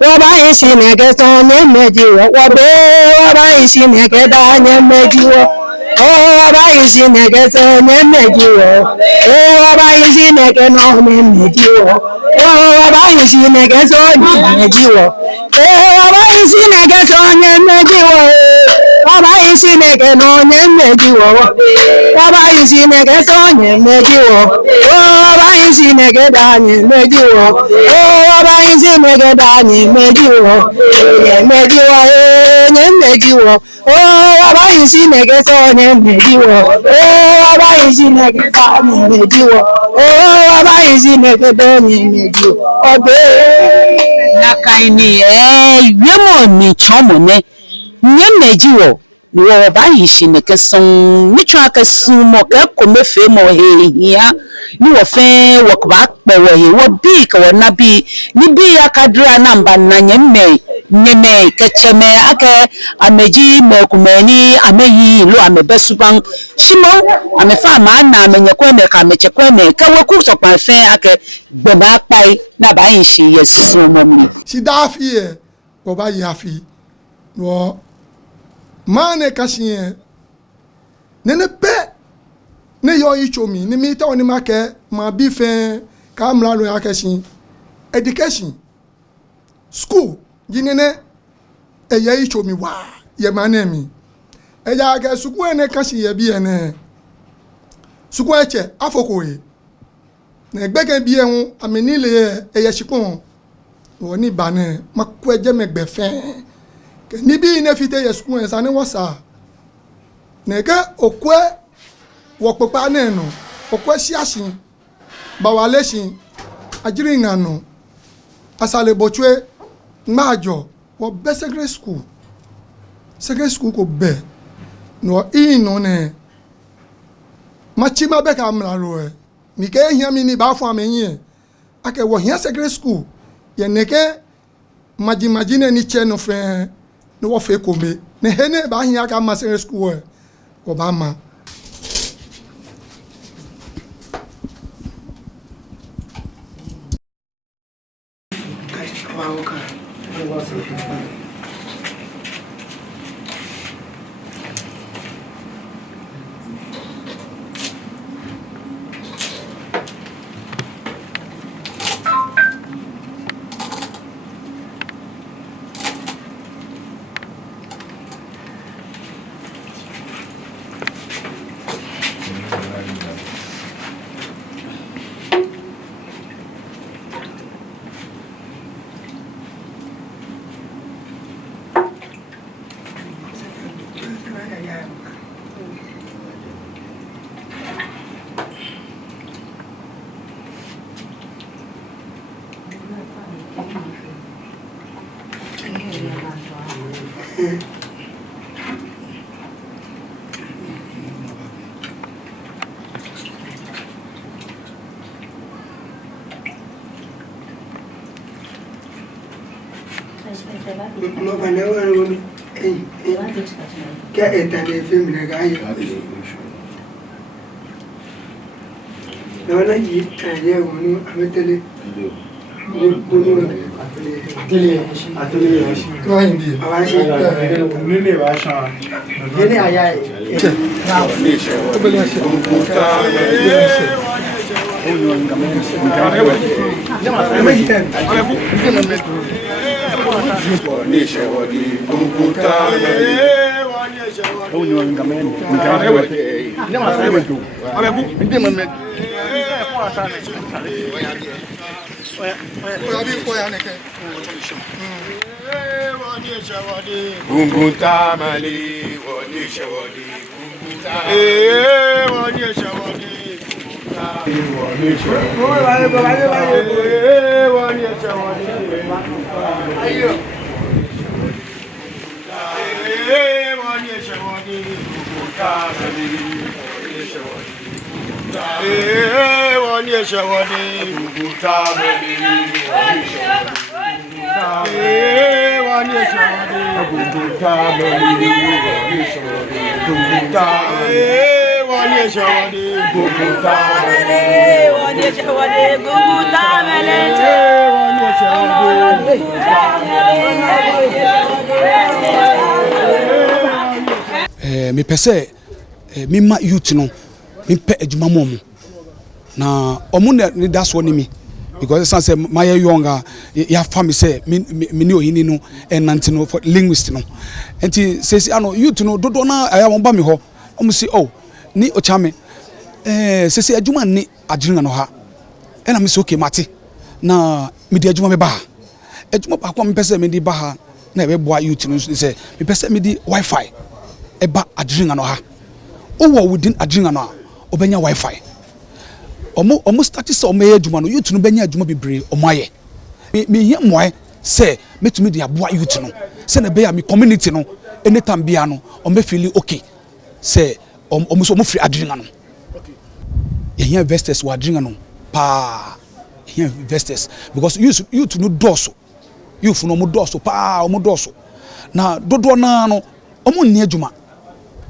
Waba isi nege sonye mejiwo wabe waba isi nege danye mejiwo waba isi nege sonye mejiwo waba isi nege nonye mejiwo waba isi nege sonye mejiwo waba isi nege sonye mejiwo waba isi nege nonye mejiwo waba isi nege sonye mejiwo waba isi nege danye mejiwo waba isi nege danye mejiwo mejiwo mejiwo waba isi nege sonye mejiwo waba isi nege sonye mejiwo waba isi nege danye mejiwo obe nakaini yemo ni chomone nyemejiwo ni waba isi nege son michwa ka sumo ka komefe mo hia ni wo fe wo ba pe wo he wo bi ka wo na bi ni bi akadra na mba na nyeme kecheme ake ameji mekumeni ameyi lo amebesuban shimo amefa ma na amenyekweme ka mechekweme ka wo ku so pa fe ake gbema pai na ba yin shi yesu momi si dafi e wo ba yafi wo mane kashin nene pe ne yo ichomi ni mi ta oni make ma bi fe ka mla lo yakeshin education school jinene eye ichomi wa ye manemi eya ga suku ene kashin ye bi ene suku eche afokoye na gbege bi ehun amenile eye shikun woni bane makweje megbefe ni bi ne fite ye suku en sane wosa neke okwe wopopa nenu okwe siasin bawalesin Adjiringanor asale bochwe majo wo be secondary school ko be no ino ne machima be ka mlalo e ni ke hia mi ni ba fu amenye ake wo hia secondary school ye neke majimagine ni che no fe no wo fe kombe ne hene ba hia ka ma secondary school e ko ba ma Atelier. Toi, Indi. Nene Ashong. Nene aya. Me pese me ma youth no me pe adwuma mom na omo ne that's one me because some say my younger ya family say me ni ohini no enante no for linguist no enti say ano youth no dodo na aya won ba me ho omo say oh ni ochame say adwuma ni Adjiringanor ha ena me say okay mate na me di adwuma me ba adwuma ba kwa me pese me di ba ha na e boa youth no say me pese me di wifi eba Adjiringanor ha owo within Adjiringanor obenya wifi omo start say omo adwuma no youth no benya adwuma bebre omo aye me hia moe say metumi de aboa youth no say na be ya me community no anytime bia no omo feel okay say omo so omo free Adjiringanor okay ye hia investors wa Adjiringanor pa hia investors because youth no doso youth no mo doso pa omo doso na dodo na no omo nni adwuma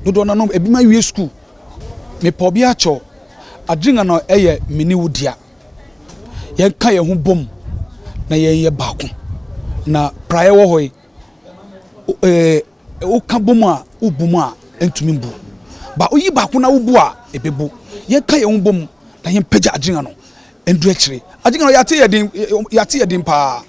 dodo na no ebi ma wie school me po bia cho Adjiringanor eye mini wudia yen ka ye hu bom na ye baako na praye wo hoy o ka bom a ubum a entumi mbu ba oyi baako na wubu a ebebu yen ka ye hu bom na yen pagya Adjiringanor endu akire Adjiringanor yate yedin pa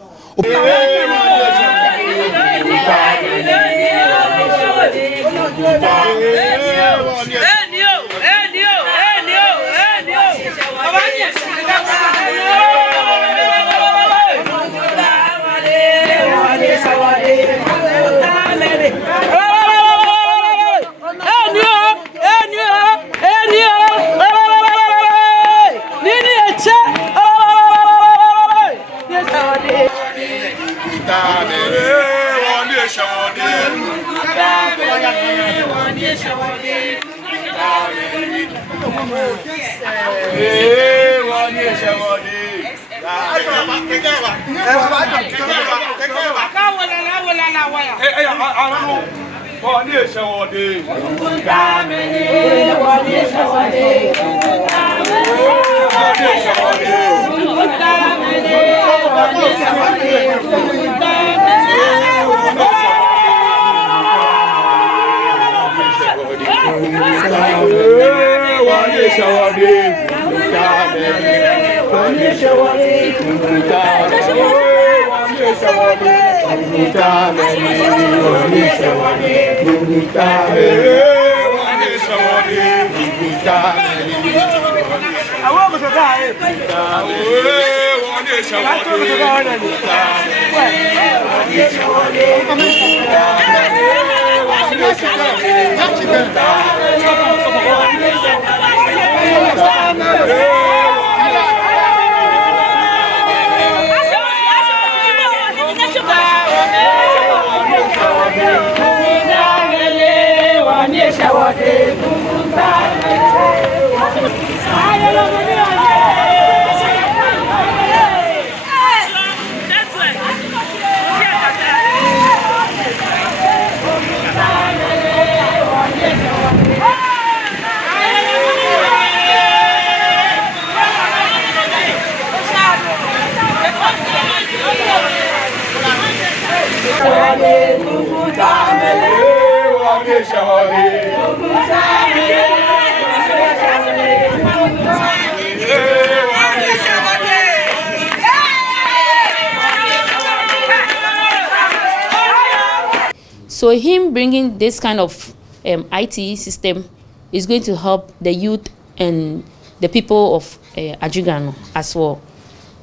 So him bringing this kind of IT system is going to help the youth and the people of Adjiringanor as well.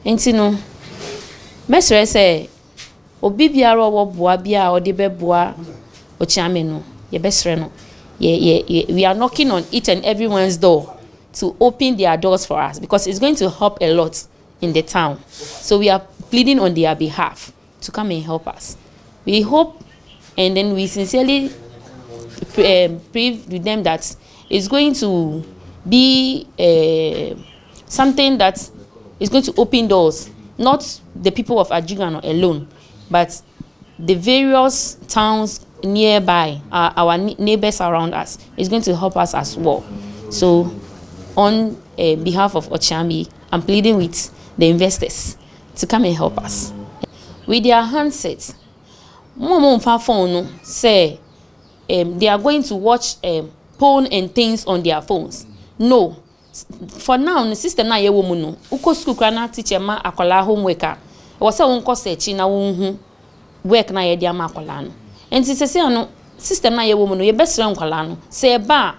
And you know, mesre say obi biara wo boa bia odi be boa ochiame no ye besre no we are knocking on each and everyone's door to open their doors for us, because it's going to help a lot in the town. So we are pleading on their behalf to come and help us. We hope, and then we sincerely pray with them that it's going to be something that is going to open doors, not the people of Adjiringanor alone, but the various towns nearby, our neighbors around us. Is going to help us as well. So on behalf of Ochami, I'm pleading with the investors to come and help us. With their handsets, phone say they are going to watch porn and things on their phones. No. For now, the system na ye woman no. Uko school kana teacher ma akola homework a. Was say won search na won work na ye dia ma akola no. Enti say no system na ye woman no ye best run akola no. Say ba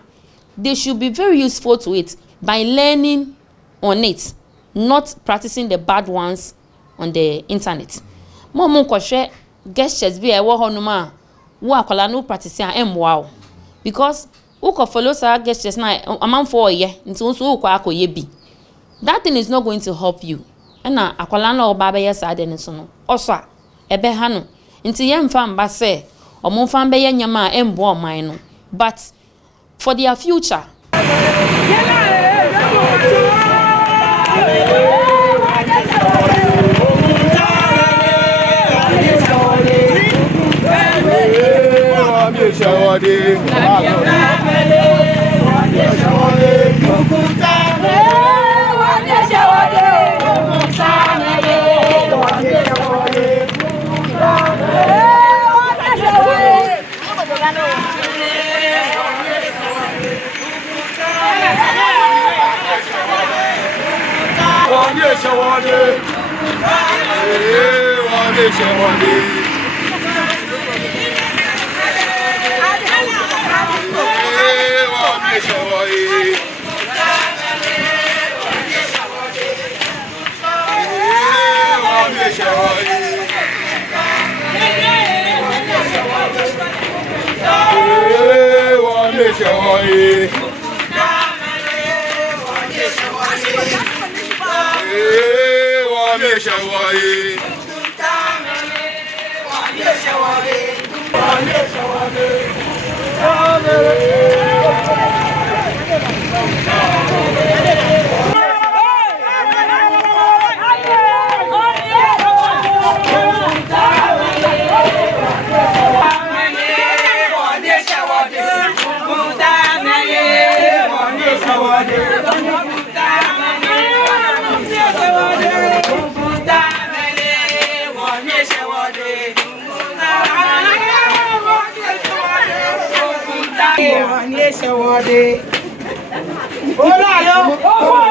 they should be very useful to it by learning on it, not practicing the bad ones on the internet. Mo ko hwe gestures bi e wo ho no ma wo akola no practice am wow, because uko follow sa gestures na amanfo ye nti so uko akoye bi. That thing is not going to help you. Na akola na oba be yes ade ne so no oso a ebe ha no nti ye mfa mba se omomfa be ye nyama embo oman no, but for their future. Hola,